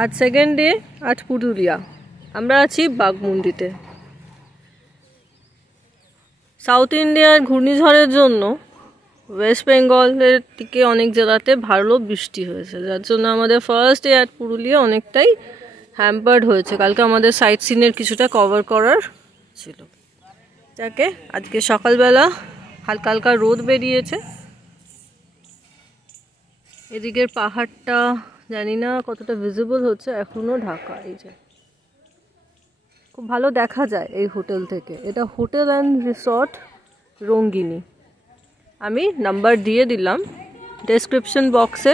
आज second day आज पुरुलिया আমরা আছি বাঘমুন্ডিতে। সাউথ ইন্ডিয়ার ঘূর্ণিঝড়ের জন্য ওয়েস্ট বেঙ্গলের দিকে অনেক জায়গাতে ভালো বৃষ্টি হয়েছে, যার জন্য আমাদের ফার্স্ট ডে অ্যাট পুরুলিয়া অনেকটাই হ্যাম্পার্ড হয়েছে। কালকে আমাদের সাইট সিনের কিছুটা কভার করার ছিল, যাকে আজকে সকালবেলা হালকা হালকা রোদ বেরিয়েছে। এদিকের পাহাড়টা জানি না কতটা ভিজিবল হচ্ছে, এখনও ঢাকা। এই যে খুব ভালো দেখা যায় এই হোটেল থেকে। এটা হোটেল অ্যান্ড রিসর্ট রঙ্গিনী। আমি নাম্বার দিয়ে দিলাম ডেসক্রিপশন বক্সে।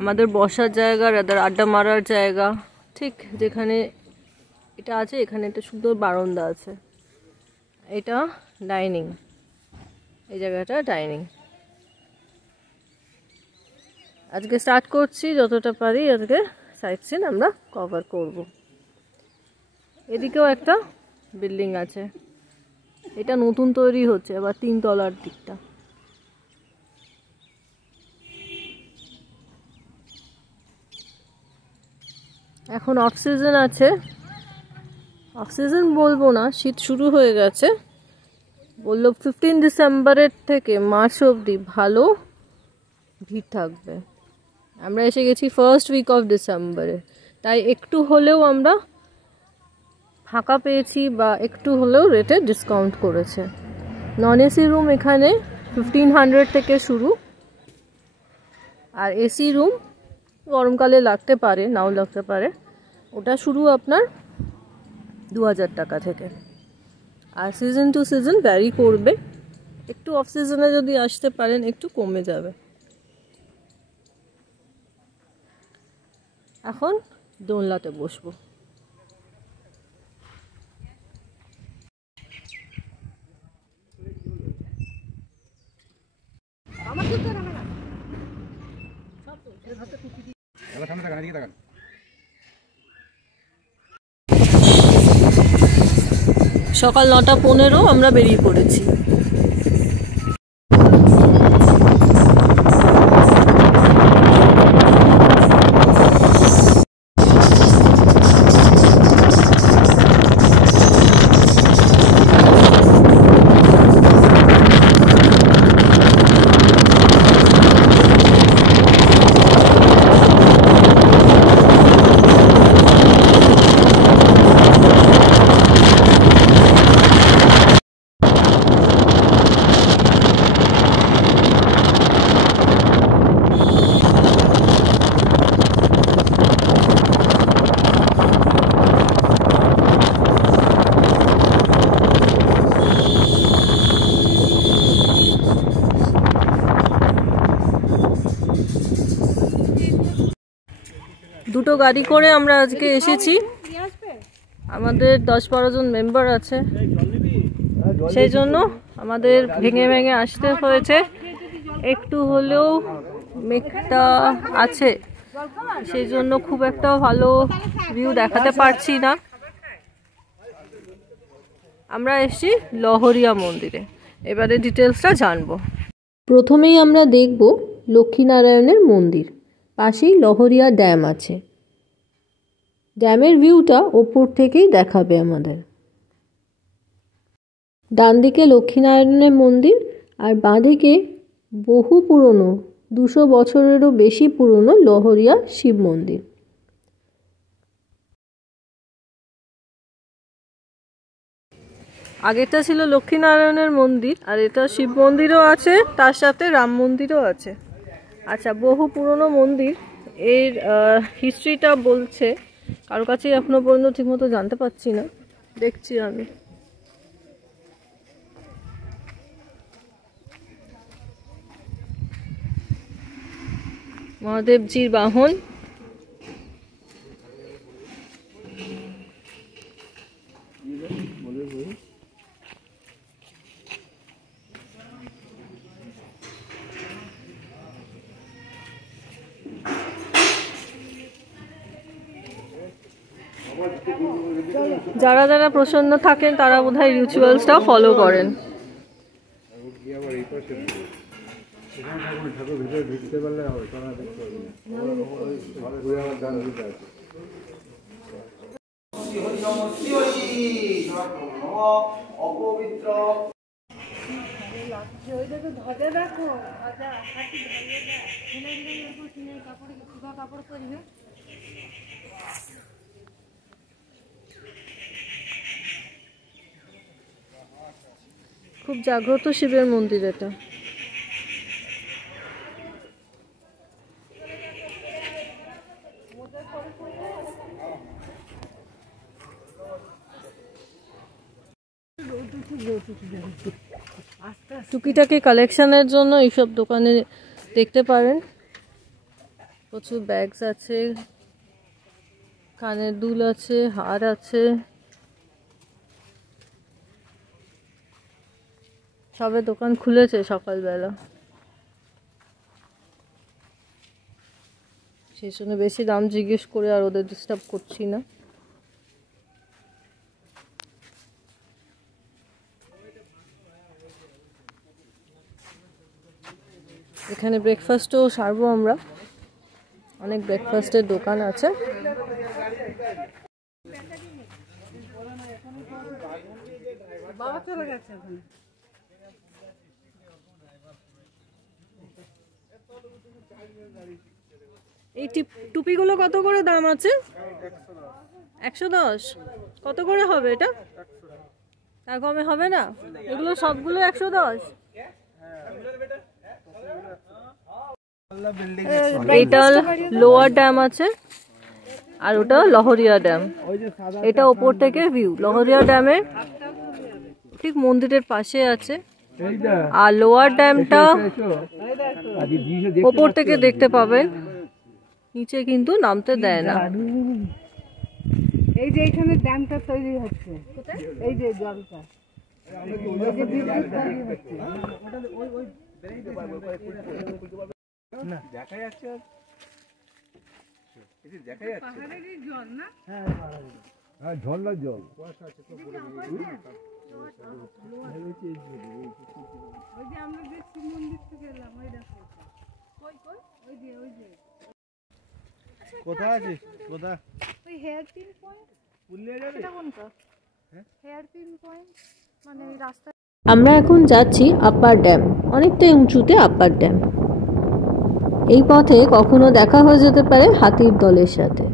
আমাদের বসার জায়গা, রাদার আড্ডা মারার জায়গা, ঠিক যেখানে এটা আছে এখানে একটা সুন্দর বারান্দা আছে। এটা ডাইনিং, এই জায়গাটা ডাইনিং। আজকে স্টার্ট করছি, যতটা পারি আজকে সাইট সিন আমরা কভার করব। এদিকেও একটা বিল্ডিং আছে, এটা নতুন তৈরি হচ্ছে, আবার 3 তলার দিকটা। এখন অফ সিজন আছে, অফ সিজন বলবো না, শীত শুরু হয়ে গেছে। বললো 15 ডিসেম্বরের থেকে মার্চ অবধি ভালো ভিড় থাকবে। আমরা এসে গেছি ফার্স্ট উইক অফ ডিসেম্বরে, তাই একটু হলেও আমরা ফাঁকা পেয়েছি বা একটু হলেও রেটে ডিসকাউন্ট করেছে। নন এসি রুম এখানে 1500 থেকে শুরু, আর এসি রুম গরমকালে লাগতে পারে, নাও লাগতে পারে, ওটা শুরু আপনার 2000 টাকা থেকে। আর সিজন টু সিজন ভ্যারি করবে, একটু অফ সিজনে যদি আসতে পারেন একটু কমে যাবে। এখন দোলনাতে বসবো। সকাল 9:15 আমরা বেরিয়ে পড়েছি। দুটো গাড়ি করে আমরা আজকে এসেছি, আমাদের 10-12 জন মেম্বার আছে, সেই জন্য আমাদের ভেঙে ভেঙে আসতে হয়েছে। একটু হলেও মেঘটা আছে, সেই জন্য খুব একটা ভালো ভিউ দেখাতে পারছি না। আমরা এসেছি লহরিয়া মন্দিরে, এবারে ডিটেলসটা জানবো। প্রথমেই আমরা দেখব লক্ষ্মীনারায়ণের মন্দির, পাশেই লহরিয়া ড্যাম আছে। ড্যামের ভিউটা ওপর থেকেই দেখাবে আমাদের। ডান দিকে লক্ষ্মীনারায়ণের মন্দির, আর বাঁ দিকে বহু পুরনো 200 বছরেরও বেশি পুরনো লহরিয়া শিব মন্দির। আগেরটা ছিল লক্ষ্মীনারায়ণের মন্দির, আর এটা শিব মন্দিরও আছে, তার সাথে রাম মন্দিরও আছে। আচ্ছা, বহু পুরনো মন্দির, এর হিস্ট্রিটা বলছে, কারো কাছেই এখনো পর্যন্ত ঠিকমতো জানতে পারছি না, দেখছি আমি। মহাদেবজির বাহন, যারা যারা প্রসন্ন থাকেন তারা বোধহয় রিচুয়ালসটা ফলো করেন। ঠাকুর ভিতরে ঢুকতে পারলে হবে, তোমরা দেখতে পারবে অপবিত্র খুব জাগ্রত শিবের মন্দির এটা। টুকিটাকি কালেকশনের জন্য এইসব দোকানে দেখতে পারেন, প্রচুর ব্যাগস আছে, কানের দুল আছে, হার আছে, সবে দোকান খুলেছে সকালবেলা, সেই জন্য বেশি দাম জিজ্ঞেস করে আর ওদের ডিস্টার্ব করছি না। এখানে ব্রেকফাস্টও সারবো আমরা, অনেক ব্রেকফাস্টের দোকান আছে। এই টুপিগুলো কত করে দাম আছে? 110। কত করে হবে এটা? তার কমে হবে না? এগুলো সবগুলো 110। এইটা লোয়ার ড্যাম আছে আর ওটা লহরিয়া ড্যাম। এটা ওপর থেকে ভিউ, লহরিয়া ড্যামের ঠিক মন্দিরের পাশে আছে, আর লোয়ার ড্যামটা ওপর থেকে দেখতে পাবেন, নিচে কিন্তু নামতে দেয় না। এই যে এখানে ড্যামটা তৈরি হচ্ছে, এই যে জলটা দেখা যাচ্ছে, পাহাড়েরই জল না? হ্যাঁ ঝর্ণার জল। ওই যে আমরা যে শিব মন্দির থেকে এলাম, ওই দেখো, ওই যে কোথায় আছিস? কোথা? ওই হেয়ার পিন পয়েন্ট। পুরুলিয়া যাবে? এটা কোনটা? হেয়ার পিন পয়েন্ট মানে ওই রাস্তা। আমরা এখন যাচ্ছি আপার ড্যাম, অনেকটাই উঁচুতে আপার ড্যাম। এই পথে কখনো দেখা হয়ে যেতে পারে হাতির দলের সাথে।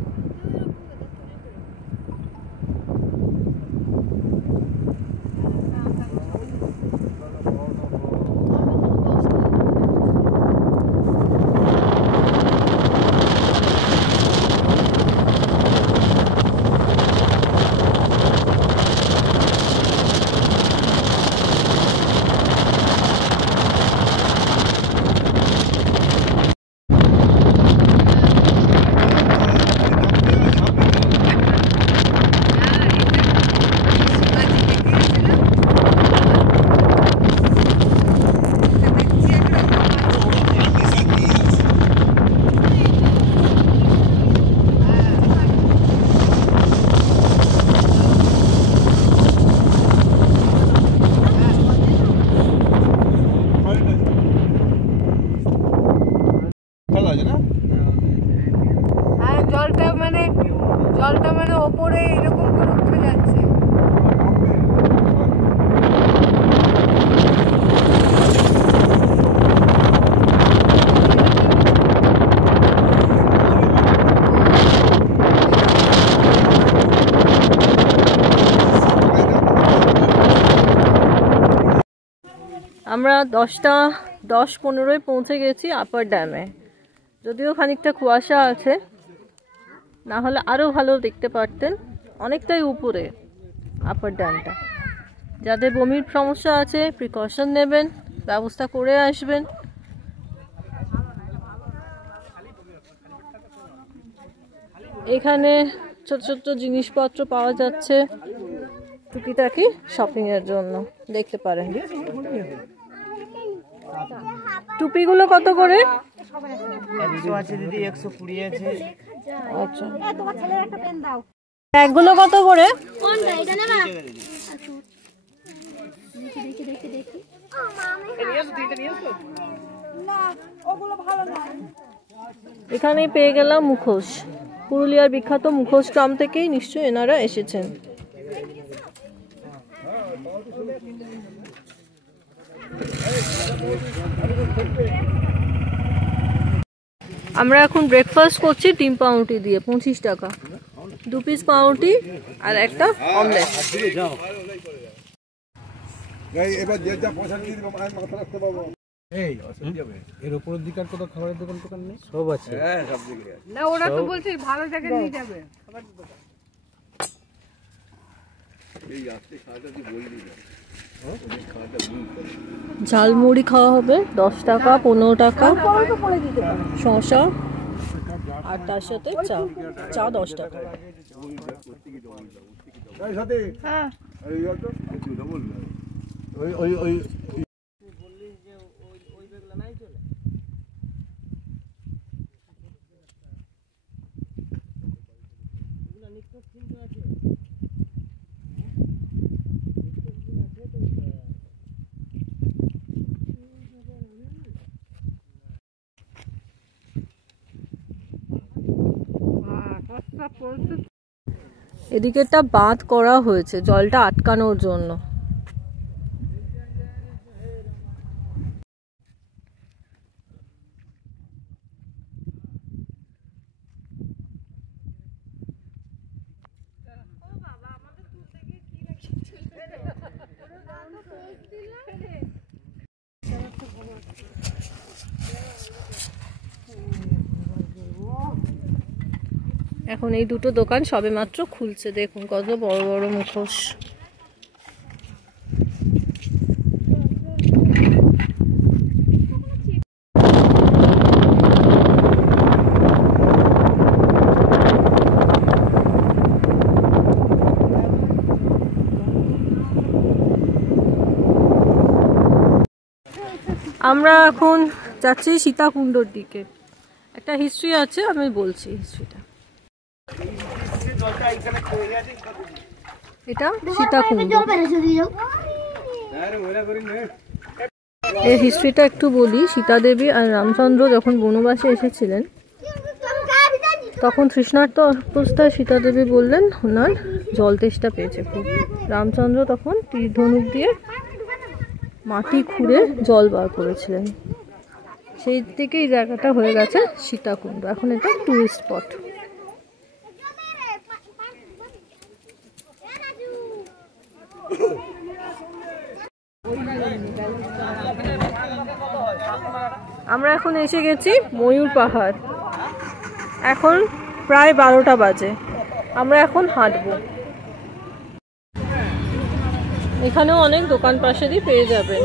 হ্যাঁ, জলটা মানে ওপরে এরকম করে উঠে যাচ্ছে। আমরা 10:15 পৌঁছে গেছি আপার ড্যামে। যদিও খানিকটা কুয়াশা আছে, না হলে আরও ভালো দেখতে পারতেন, অনেকটাই উপরে আপার ড্যামটা। যাদের বমির সমস্যা আছে প্রিকশন নেবেন, ব্যবস্থা করে আসবেন। এখানে ছোট ছোট জিনিসপত্র পাওয়া যাচ্ছে টুকিটাকি শপিংয়ের জন্য, দেখতে পারেন। টুপিগুলো কত করে? 100 আছে দিদি, 120 আছে। আচ্ছা, ব্যাগগুলো কত করে? কোনটা এটা নেবা? দেখি দেখি দেখি দেখি। এখানেই পেয়ে গেলাম মুখোশ। পুরুলিয়ার বিখ্যাত মুখোশ গ্রাম থেকেই নিশ্চয়ই এনারা এসেছেন। আমরা এখন ব্রেকফাস্ট করছি ডিম পাউরুটি দিয়ে, 25 টাকা 2 পিস পাউরুটি আর একটা অমলেট। এবার যে যা পয়সা দিয়ে দিব মাথা রাখতে পারবো। এই এর উপরের দিকে আর কোথাও খাবারের দোকান নেই? সব আছে। হ্যাঁ সব দিকে আছে। না ওরা তো বলছে ভালো জায়গায় নিয়ে যাবে খাবার দোকান। এই আজকে খাওয়াটা তুই বললি না। খাওয়াটা ভুল করে। ঝালমুড়ি খাওয়া হবে 10 টাকা 15 টাকা, শসা আর তার সাথে চা 10 টাকা। এই সাথে হ্যাঁ এই তো তুই তো বল না। ওই বললি যে ওই বেগলা নাই চলে। এগুলা নিত্য কিন্তু আছে। এদিকে একটা বাঁধ করা হয়েছে জলটা আটকানোর জন্য। এখন এই দুটো দোকান সবেমাত্র খুলছে, দেখুন কত বড় বড় মুখোশ। আমরা এখন যাচ্ছি সীতাকুণ্ডর দিকে। একটা হিস্ট্রি আছে, আমি বলছি হিস্ট্রিটা। এটা সীতাকুণ্ড। এর হিস্ট্রিটা একটু বলি। সীতা দেবী আর রামচন্দ্র যখন বনবাসে এসেছিলেন তখন তৃষ্ণার্ত অবস্থায় সীতা দেবী বললেন ওনার জল তেষ্টা পেয়েছে খুব। রামচন্দ্র তখন তীর ধনুক দিয়ে মাটি খুঁড়ে জল বার করেছিলেন। সেই থেকে এই জায়গাটা হয়ে গেছে সীতাকুণ্ড। এখন এটা টুরিস্ট স্পট। আমরা এখন এসে গেছি ময়ূর পাহাড়। এখন প্রায় 12টা বাজে। আমরা এখন হাঁটবো। এখানেও অনেক দোকান পাশেরই পেয়ে যাবেন।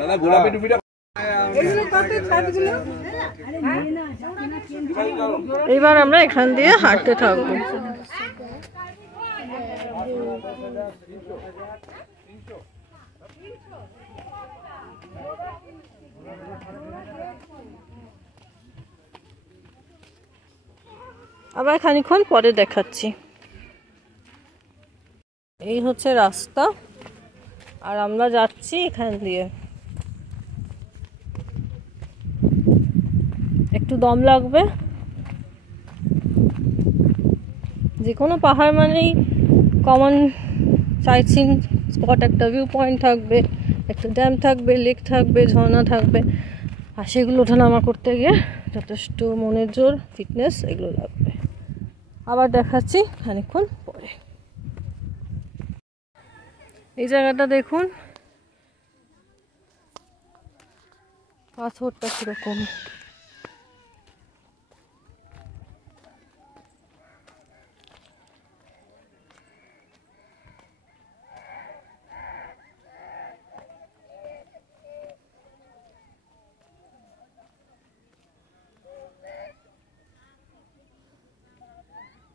দাদা গোলাপি টুপিটা এবার আমরা এখান দিয়ে হাঁটতে থাকবো। আবার খানিকক্ষণ পরে দেখাচ্ছি। এই হচ্ছে রাস্তা আর আমরা যাচ্ছি এখান দিয়ে। একটু দম লাগবে। যে কোনো পাহাড় মানেই কমন সাইট সিন স্পট, একটা ভিউ পয়েন্ট থাকবে, একটা ড্যাম থাকবে, লেক থাকবে, ঝর্ণা থাকবে। আর সেগুলো ওঠানামা করতে গিয়ে যথেষ্ট মনের জোর, ফিটনেস এগুলো লাগবে। আবার দেখাচ্ছি খানিকক্ষণ পরে। এই জায়গাটা দেখুন, পাথরটা কিরকম।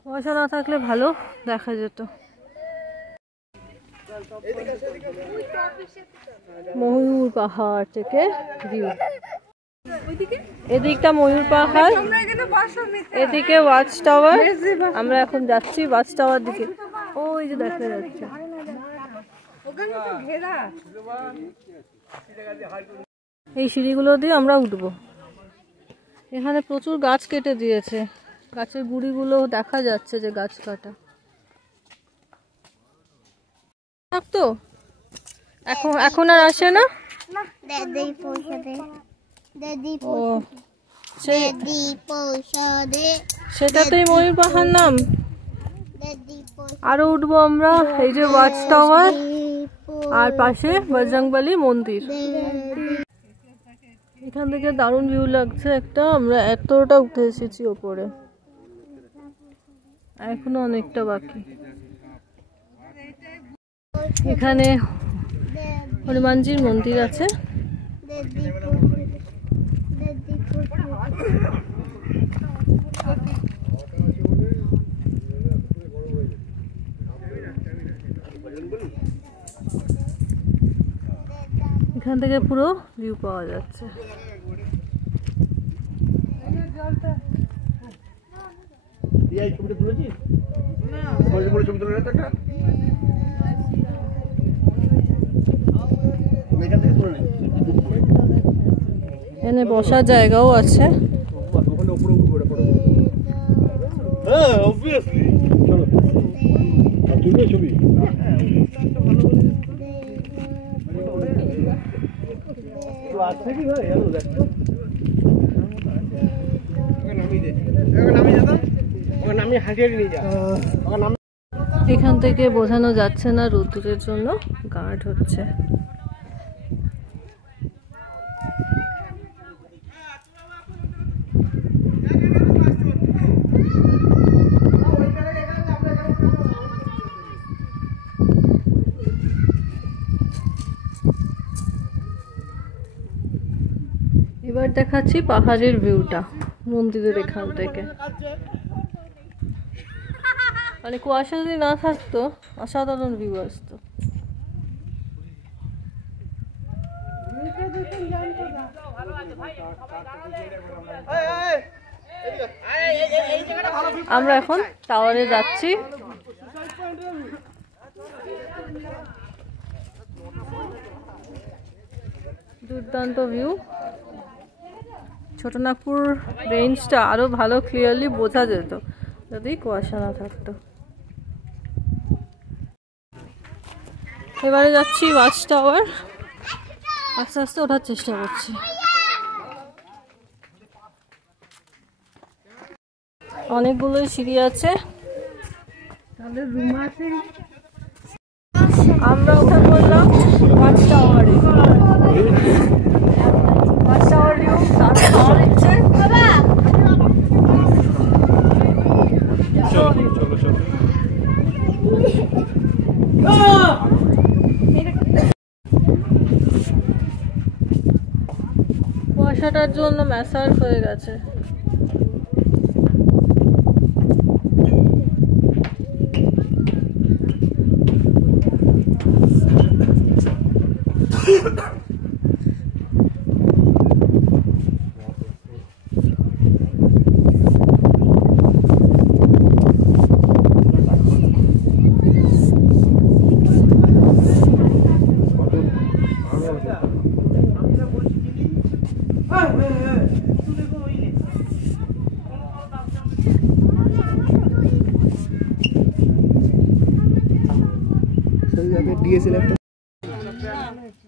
পয়সা না থাকলে ভালো দেখা যেত। ময়ূর পাহাড় থেকে ভিউ। এদিকটা ময়ূর পাহাড়, এদিকে ওয়াচ টাওয়ার। আমরা এখন যাচ্ছি ওয়াচ টাওয়ার দিকে। ওই যে দেখা যাচ্ছে। এই সিঁড়িগুলো দিয়ে আমরা উঠবো। এখানে প্রচুর গাছ কেটে দিয়েছে, গাছের গুঁড়িগুলো দেখা যাচ্ছে যে গাছ কাটা। তো এখন আর আসে না। ও সেটাতেই ময়ূর পাহাড় নাম। আরো উঠবো আমরা। এই যে ওয়াচ টাওয়ার আর পাশে বজরংবলী মন্দির। এখান থেকে দারুণ ভিউ লাগছে একটা। আমরা এতটা উঠে এসেছি ওপরে, এখনো অনেকটা বাকি। এখানে হনুমানজির মন্দির আছে। এখান থেকে পুরো ভিউ পাওয়া যাচ্ছে। এখানে বসার জায়গাও আছে। ছবি এখান থেকে বোঝানো যাচ্ছে না, রোদ্দুরের জন্য গার্ড হচ্ছে। এবার দেখাচ্ছি পাহাড়ের ভিউটা মন্দিরের এখান থেকে। মানে কুয়াশা যদি না থাকতো অসাধারণ ভিউ আসতো। আমরা এখন টাওয়ারে যাচ্ছি। দুর্দান্ত ভিউ। ছোটনাগপুর রেঞ্জটা আরো ভালো ক্লিয়ারলি বোঝা যেত যদি কুয়াশা না থাকতো। এবারে যাচ্ছি ওয়াচ টাওয়ার। আস্তে আস্তে ওঠার চেষ্টা করছি। অনেকগুলোই সিঁড়ি আছে। আমরা উঠে পড়লাম ওয়াচ টাওয়ারে। ওয়াচ টাওয়ার ভিউ দারুণ হচ্ছে। কুয়াশাটার জন্য ম্যাসাজ হয়ে গেছে।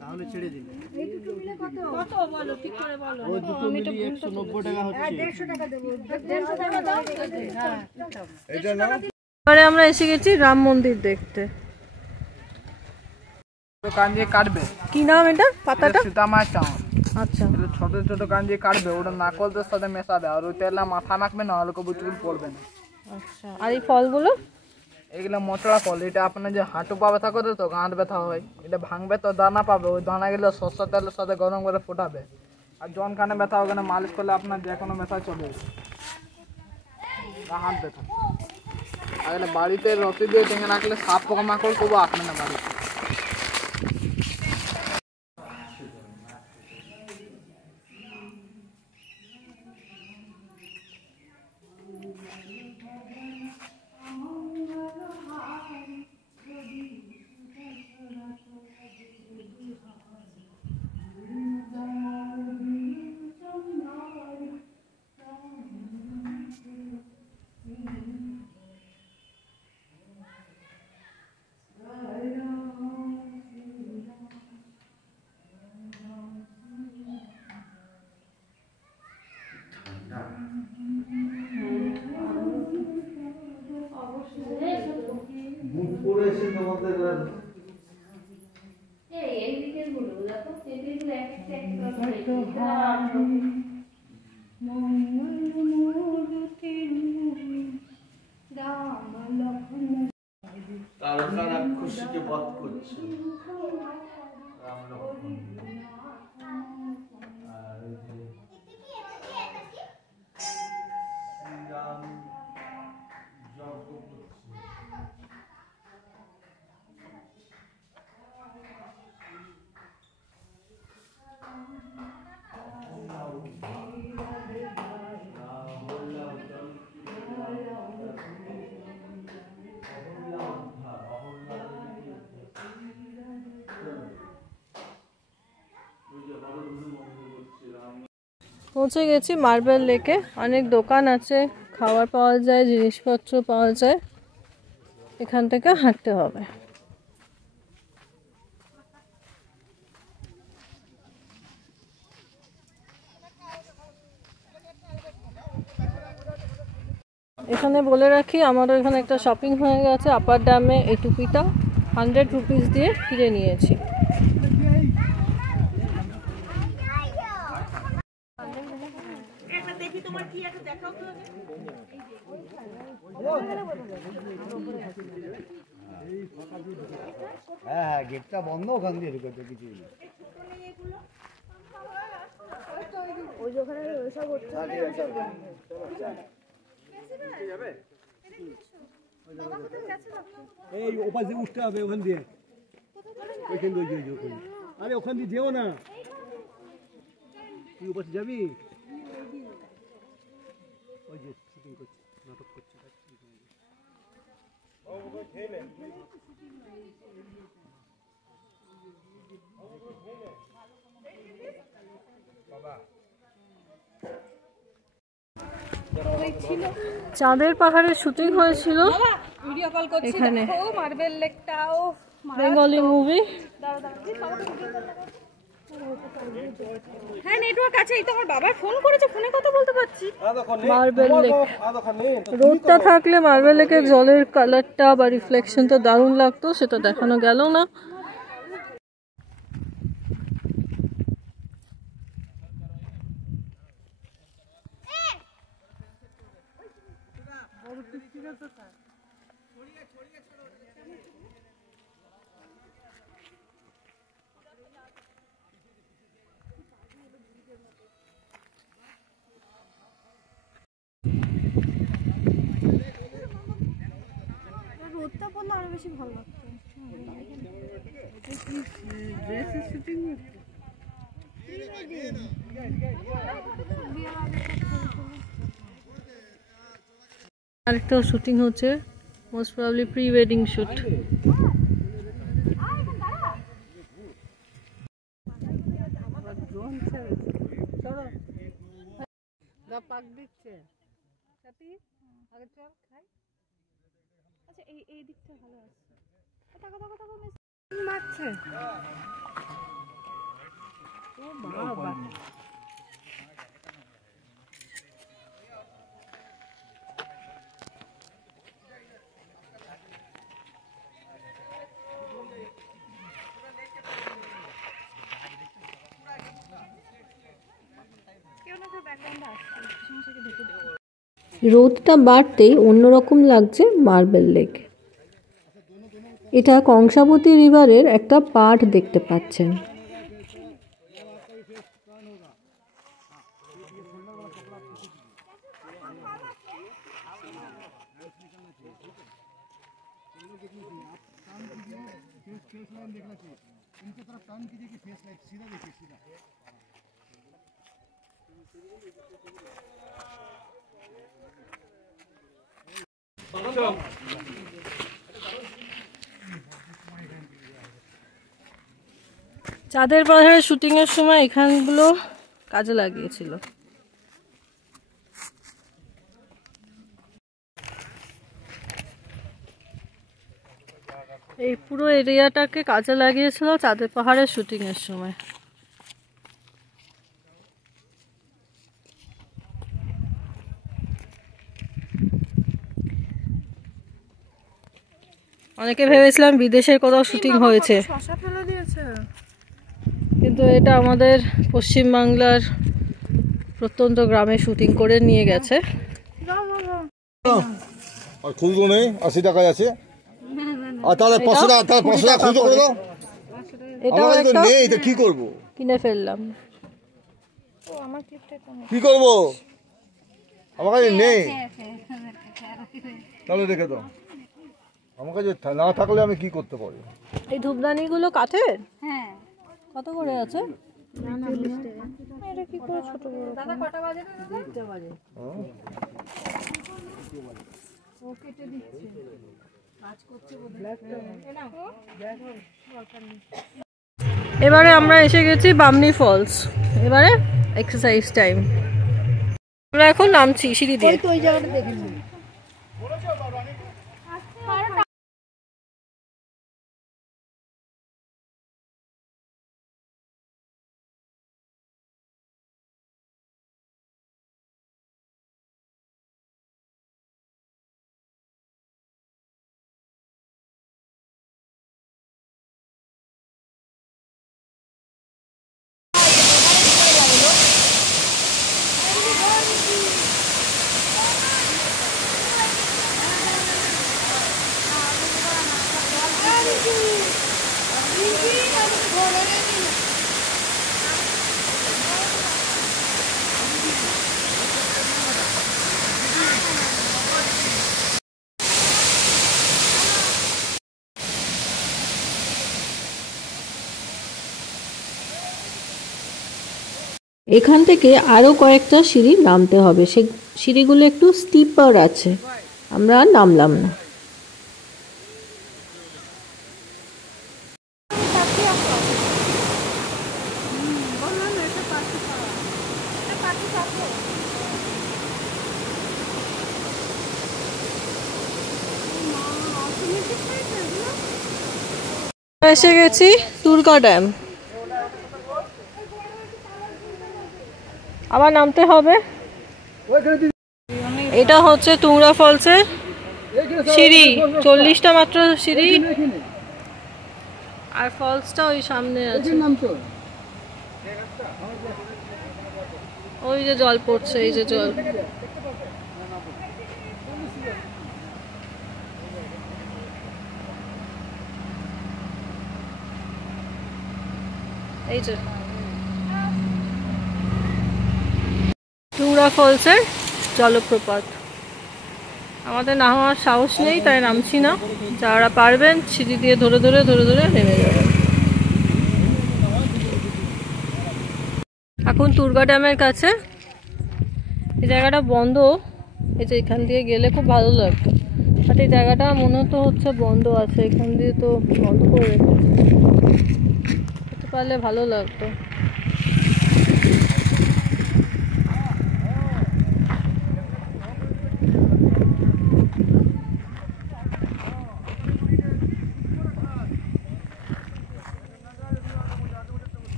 তাহলে ছেড়ে দিন। কত বলো ঠিক করে বলো। ওই দুটো মিলিয়ে 190 টাকা হচ্ছে। 150 টাকা দেবো। 150 টাকা দাও। হ্যাঁ এটা নাও। এবারে আমরা এসে গেছি রাম মন্দির দেখতে। কান দিয়ে কাটবে। কি নাম এটা পাতাটা? সীতামার চাঁদ। আচ্ছা, ছোট ছোট কান দিয়ে কাটবে, ওটা নাকলদের সাথে মেশাবে, আর ওই তেলটা মাথা মাখবে না, হলে কবু চুল পড়বে না। আচ্ছা। আর এই ফলগুলো? এগুলো মোচড়া ফল। এটা আপনার যে হাঁটু পা ব্যথা করে তো গাঁট ব্যথা হয়, এটা ভাঙবে তো দানা পাবে, ওই দানাগুলো সরষের তেলের সাথে গরম করে ফোটাবে। আর জন কানে ব্যথা ওখানে মালিশ করলে আপনার যে কোনো ব্যথা চলে যাবে, হাত ব্যথা। আর বাড়িতে রসি দিয়ে টেঙে রাখলে সাপ পোকামাকড় করবো আসবে না বাড়িতে। তারকা রাক্ষসীকে বধ করছে রাম লক্ষ্মণ। আর এই যে শ্রীরাম যজ্ঞ করছে। পৌঁছে গেছি মার্বেল লেকে। অনেক দোকান আছে, খাবার পাওয়া যায়, জিনিসপত্র পাওয়া যায়। এখান থেকে হাঁটতে হবে। এখানে বলে রাখি, আমারও এখানে একটা শপিং হয়ে গেছে। আপার ড্যামে এই টুপিটা 100 রুপিস দিয়ে কিনে নিয়েছি। হ্যাঁ, গেটটা বন্ধ, ওখান দিয়ে ঢুকেছে কিছু। এই ওপাশ দিয়ে উঠতে হবে, ওখান দিয়ে, ওইখান দিয়ে। আরে ওখান দিয়ে যেও না, তুই ওপাশে যাবি। ওই যে শুটিং করছে, নাটক করছে। চাঁদের পাহাড়ের শুটিং হয়েছিল ভিডিও কল করছি এখানে। দেখো মার্বেল লেকটাও বেঙ্গলি মুভি। হ্যাঁ নেটওয়ার্ক আছে, এই তো আমার বাবা ফোন করেছে, ফোনে কথা বলতে পারছি। মার্বেল লেক, রোদটা থাকলে মার্বেল লেকের জলের কালারটা বা রিফ্লেকশনটা দারুণ লাগতো, সেটা দেখানো গেল না। রোদটা পড়লে আরো বেশি ভালো লাগতো। আরেকটা শুটিং হচ্ছে, most probably pre wedding shoot. পাক দিচ্ছে সাথী, আগে চল খাই। আচ্ছা এই দিকটা ভালো আছে। কথা কথা কথা মারছে ও বাবা। রোদটা বাড়তেই অন্যরকম লাগছে মার্বেল লেক। এটা কংসাবতী রিভারের একটা পার্ট দেখতে পাচ্ছেন। চাঁদের পাহাড়ে শুটিং এর সময় এখানগুলো কাজে লাগিয়েছিল। এই পুরো এরিয়াটাকে কাজে লাগিয়েছিল চাঁদের পাহাড়ের শুটিং এর সময়। অনেকে ভেবেছিলাম বিদেশের কোথাও শুটিং হয়েছে। শশা ফেলে দিয়েছে। কিন্তু এটা আমাদের পশ্চিমবাংলার প্রত্যন্ত গ্রামে শুটিং করে নিয়ে গেছে। আর খুচরো নেই, 80 টাকায় আছে। আর তাহলে 500 টাকা, তাহলে 500 টাকা খুচরো করে দাও। এটাও আমার কাছে তো একটা নেই, তো কি করবো? কিনে ফেললাম। কি করবো? আমার কাছে নেই, তাহলে রেখে দাও। আমার কাছে না থাকলে আমি কি করতে পারি? এই ধূপদানিগুলো কাঠের? হ্যাঁ। কত করে আছে? এটা কি করে ছোট বড়? দাদা কটা বাজে না? 2টা বাজে। ও কেটে দিচ্ছে। কাজ করছে বোধহয়। এবারে আমরা এসে গেছি বামনি ফলস। এবারে এক্সারসাইজ টাইম। আমরা এখন নামছি সিঁড়ি দিয়ে। ওই জায়গাটা দেখে নিই। এখান থেকে আরও কয়েকটা সিঁড়ি নামতে হবে, সে সিঁড়িগুলো একটু স্টিপার আছে, আমরা আর নামলাম না। এসে গেছি দুর্গা ড্যাম। আবার নামতে হবে। এটা হচ্ছে টুংরা ফলসের সিঁড়ি, 40টা মাত্র সিঁড়ি, আর ফলসটা ওই সামনে আছে। ওই যে জল পড়ছে, এই যে জল। এই যে টুংরা ফলসের জলপ্রপাত। আমাদের নামার সাহস নেই, তাই নামছি না। যারা পারবেন সিঁড়ি দিয়ে ধরে ধরে নেমে যাবেন। এখন দুর্গা ড্যামের কাছে। এই জায়গাটা বন্ধ, এই যে এখান দিয়ে গেলে খুব ভালো লাগতো, বাট এই জায়গাটা মনে তো হচ্ছে বন্ধ আছে। এখান দিয়ে তো বন্ধ করে রেখেছে, যেতে পারলে ভালো লাগতো।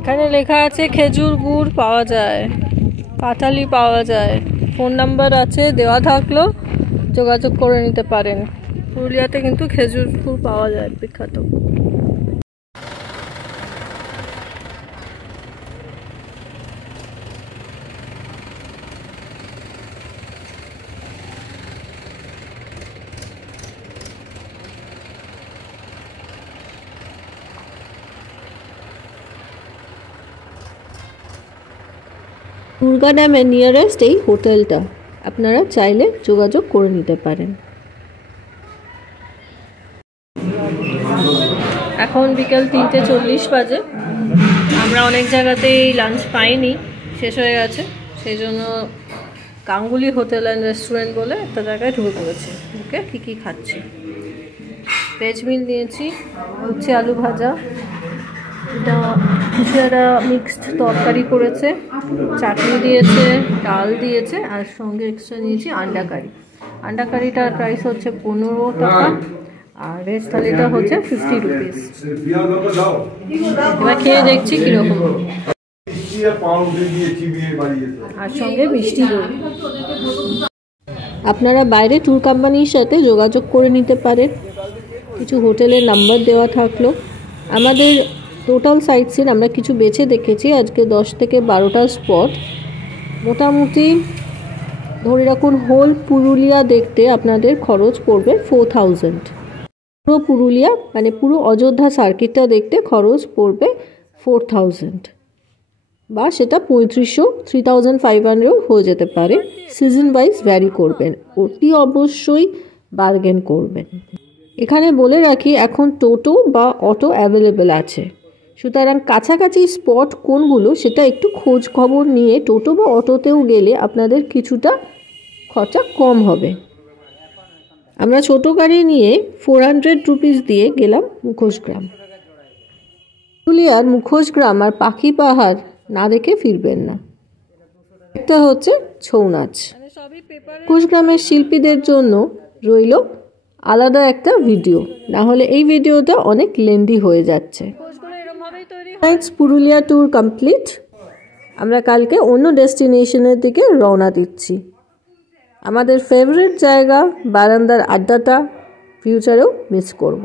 এখানে লেখা আছে খেজুর গুড় পাওয়া যায়, পাটালি পাওয়া যায়, ফোন নাম্বার আছে দেওয়া, থাকলেও যোগাযোগ করে নিতে পারেন। পুরুলিয়াতে কিন্তু খেজুর গুড় পাওয়া যায়, বিখ্যাত। দুর্গা ড্যামের নিয়ারেস্ট এই হোটেলটা, আপনারা চাইলে যোগাযোগ করে নিতে পারেন। এখন বিকেল 3:40 বাজে। আমরা অনেক জায়গাতেই লাঞ্চ পাইনি, শেষ হয়ে গেছে, সেই জন্য গাঙ্গুলি হোটেল অ্যান্ড রেস্টুরেন্ট বলে একটা জায়গায় ঢুকে পড়েছি। ওকে, কী খাচ্ছি? ভেজ মিল নিয়েছি, হচ্ছে আলু ভাজা, এটা কিছু একটা মিক্সড তরকারি করেছে, চাটনি দিয়েছে, ডাল দিয়েছে, আর সঙ্গে এক্সট্রা নিয়েছি আন্ডা কারি। আন্ডা কারিটার প্রাইস হচ্ছে 15 টাকা, আর ভেজ থালিটা হচ্ছে 50 রুপিস। এবার খেয়ে দেখছি কীরকম। লস্যি আর পাউরুটি দিয়ে চিবিয়ে বাড়িয়ে যেত। আর সঙ্গে মিষ্টি দই। আপনারা বাইরে ট্যুর কোম্পানির সাথে যোগাযোগ করে নিতে পারেন। কিছু হোটেলের নাম্বার দেওয়া থাকলো। আমাদের টোটাল সাইট সিন আমরা কিছু বেছে দেখেছি আজকে 10 থেকে 12টা স্পট। মোটামুটি ধরে রাখুন হোল পুরুলিয়া দেখতে আপনাদের খরচ পড়বে 4000। পুরো পুরুলিয়া মানে পুরো অযোধ্যা সার্কিটটা দেখতে খরচ পড়বে 4000 বা সেটা 3500 3500 হয়ে যেতে পারে। সিজন ওয়াইজ ভ্যারি করবেন, অতি অবশ্যই বার্গেন করবেন। এখানে বলে রাখি এখন টোটো বা অটো অ্যাভেলেবেল আছে, সুতরাং কাছাকাছি স্পট কোনগুলো সেটা একটু খোঁজ খবর নিয়ে টোটো বা অটোতেও গেলে আপনাদের কিছুটা খরচা কম হবে। আমরা ছোটো গাড়ি নিয়ে 400 রুপিস দিয়ে গেলাম মুখোশগ্রাম। পুরুলিয়ার মুখোশগ্রাম আর পাখি পাহাড় না দেখে ফিরবেন না। একটা হচ্ছে ছৌ নাচ। মুখোশগ্রামের শিল্পীদের জন্য রইল আলাদা একটা ভিডিও, না হলে এই ভিডিওটা অনেক লেন্দি হয়ে যাচ্ছে। Purulia tour complete. আমরা কালকে অন্য ডেস্টিনেশনের দিকে রওনা দিচ্ছি। আমাদের ফেভারিট জায়গা বারান্দার আড্ডাটা ফিউচারেও মিস করব।